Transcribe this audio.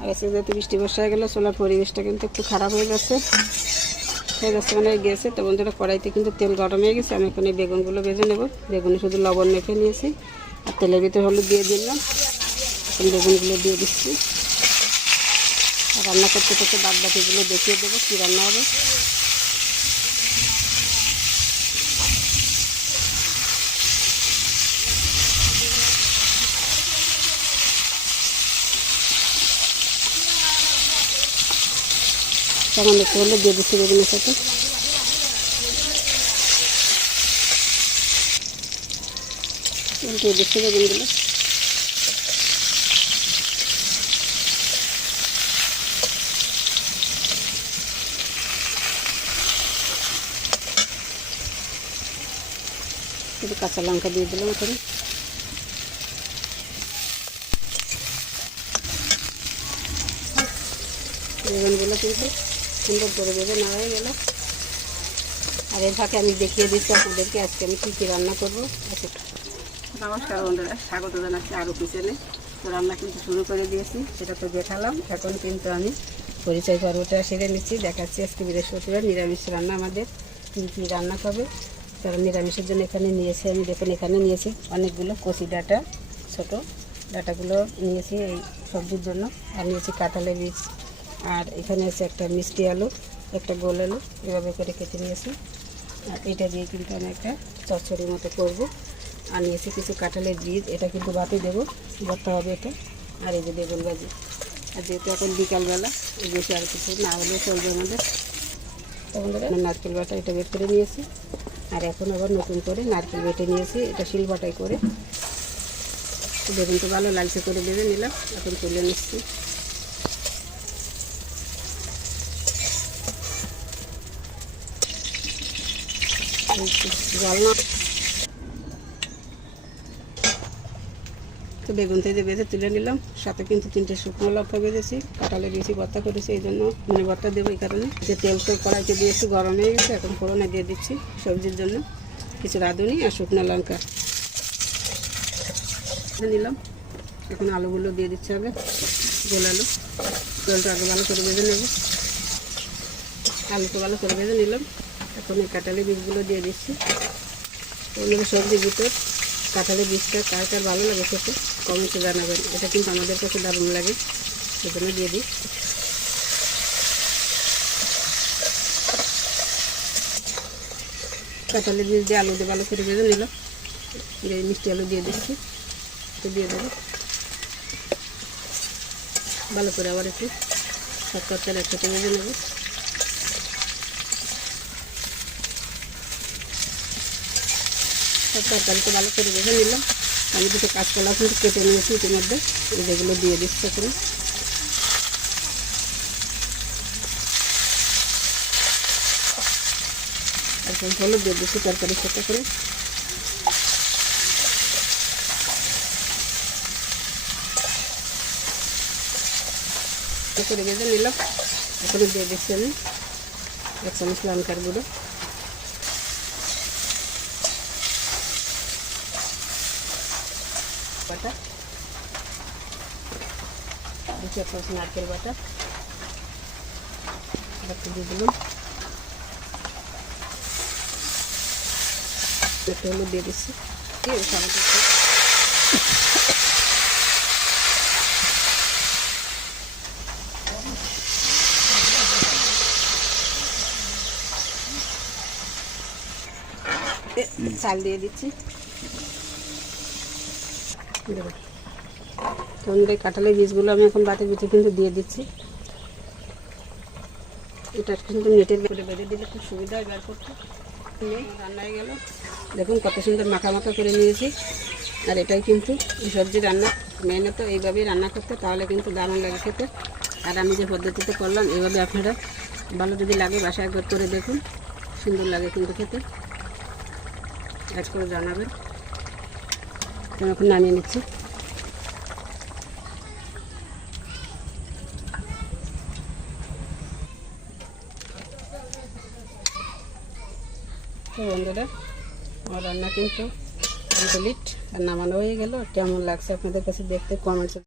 আর আজকে যেহেতু বৃষ্টি বর্ষা হয়ে গেলো, চুলার পরিবেশটা কিন্তু একটু খারাপ হয়ে যাচ্ছে মানে গেছে। তো বন্ধুরা, কড়াইতে কিন্তু তেল গরম হয়ে গেছে। আমি এখন এই বেগুনগুলো ভেজে নেব। বেগুনে শুধু লবণ মেখে নিয়েছি, আর তেলের ভিতরে হলুদ দিয়ে দিলাম। এখন বেগুনগুলো দিয়ে দিচ্ছি। আর রান্না করতে করতে বাদ বাকিগুলো দেখিয়ে দেবো কী রান্না হবে। সামান্য একটু হলে দিয়ে দিচ্ছি বেগুনের সাথে। উল্টে দিচ্ছি বেগুনগুলো। একটু কাঁচা লঙ্কা দিয়ে দিলাম এখানে। বেগুনগুলো কিন্তু সুন্দর করে ভেজে নেওয়া হয়ে গেল। আর এর ফাঁকে আমি দেখিয়ে দিচ্ছি আপনাদেরকে আজকে আমি কী কী রান্না করবো। নমস্কার বন্ধুরা, স্বাগত জানাচ্ছি আরও কিচেনে। তো রান্না কিন্তু শুরু করে দিয়েছি, সেটা তো দেখালাম। এখন কিন্তু আমি পরিচয় পর্বটা সেরে নিচ্ছি, দেখাচ্ছি আজকে বৃহস্পতিবার নিরামিষ রান্না আমাদের কী কী রান্না হবে। কারণ নিরামিষের জন্য এখানে নিয়েছি আমি, দেখুন এখানে নিয়েছি অনেকগুলো কচি ডাঁটা, ছোটো ডাঁটাগুলো নিয়েছি এই সবজির জন্য। আর নিয়েছি কাঁঠালের বীজ, আর এখানে আছে একটা মিষ্টি আলু, একটা গোল আলু, এভাবে করে কেটে নিয়েছি। আর এটা দিয়ে কিন্তু আমি একটা চচ্চড়ির মতো করবো। আর নিয়েছি কিছু কাঁঠালের বীজ, এটা কিন্তু ভাপে দেবো, ভর্তা হবে এটা। আর এই যে বেগুন ভাজি। আর যেহেতু এখন বিকালবেলা, বেশি আর কিছু না হলেও চলবে আমাদের। তখন নারকেল বাটা এটা বের করে নিয়েছি। আর এখন আবার নতুন করে নারকেল বেটে নিয়েছি, এটা শিল বাটাই করে। বেগুন তো ভালো লালচে করে ভেজে নিলাম, এখন তুলে নিচ্ছি। জল না তো বেগুন থেকে বেঁধে তুলে নিলাম। সাথে কিন্তু 3টে শুকনো লঙ্কা বেঁধেছি, কাঁঠালে বেশি ভর্তা করেছি, এই জন্য ভর্তা দেবো এই কারণে। যে তেল তো কড়াইতে দিয়েছি, গরম হয়ে গেছে। এখন ফোড়নে দিয়ে দিচ্ছি সবজির জন্য কিছু রাঁধুনি আর শুকনো লঙ্কা নিলাম। এখন আলুগুলো দিয়ে দিচ্ছি আগে, গোল আলু। জলটা আগে ভালো করে ভেজে নেব। আলুটা ভালো করে ভেজে নিলাম। এখন এই কাঁঠালের বীজগুলো দিয়ে দিচ্ছি। ওগুলো সবজির ভিতর কাঁঠালের বীজটা কার কার ভালো লাগে খেতে কমেন্টে জানাবেন। এটা কিন্তু আমাদের কাছে দারুণ লাগে, সেজন্য দিয়ে দিই। কাঁঠালের বীজ দিয়ে আলু দিয়ে ভালো করে ভেজে নিলাম। মিষ্টি আলু দিয়ে দিচ্ছি, তো দিয়ে দেবো ভালো করে। আবার একটু সব তরকারি একসাথে ভেজে নেব। সব তরকারিতে ভালো করে ভেজে নিলাম। আমি দুটো কাঁচকলা কিন্তু কেটে নিয়েছি ইতিমধ্যে, যেগুলো দিয়ে দিচ্ছি এখন। এখন হলুদ দিয়ে দিচ্ছি তরকারির সাথে করে। করে ভেজে নিলাম। এখন দিয়ে দিচ্ছি আমি 1 চামচ লঙ্কার গুঁড়ো, বাটা 2 চামচ নারকেল বাটা দিয়ে দিলাম। একটু হলুদ দিয়ে দিচ্ছি। চাল দিয়ে দিচ্ছি। তন্দুরি কাঁঠালের বীজগুলো আমি এখন বাটির ভিতরে কিন্তু দিয়ে দিচ্ছি। এটা কিন্তু নেটের ভিতরে বেঁধে দিলে খুব সুবিধা হয় বের করতে। রান্না হয়ে গেল, দেখুন কত সুন্দর মাখা মাখা করে নিয়েছি। আর এটাই কিন্তু এই সবজি রান্না মেহনত, এইভাবেই রান্না করতে, তাহলে কিন্তু দারুণ লাগে খেতে। আর আমি যে পদ্ধতিতে করলাম, এইভাবে আপনারা ভালো যদি লাগে বাসায় একবার করে দেখুন, সুন্দর লাগে কিন্তু খেতে। অ্যাড করে জানাবেন। আমি এখন নামিয়ে নিচ্ছি। তো বন্ধুরা, আমার রান্না কিন্তু কমপ্লিট আর নামানো হয়ে গেল। কেমন লাগছে আপনাদের কাছে দেখতে কমেন্টস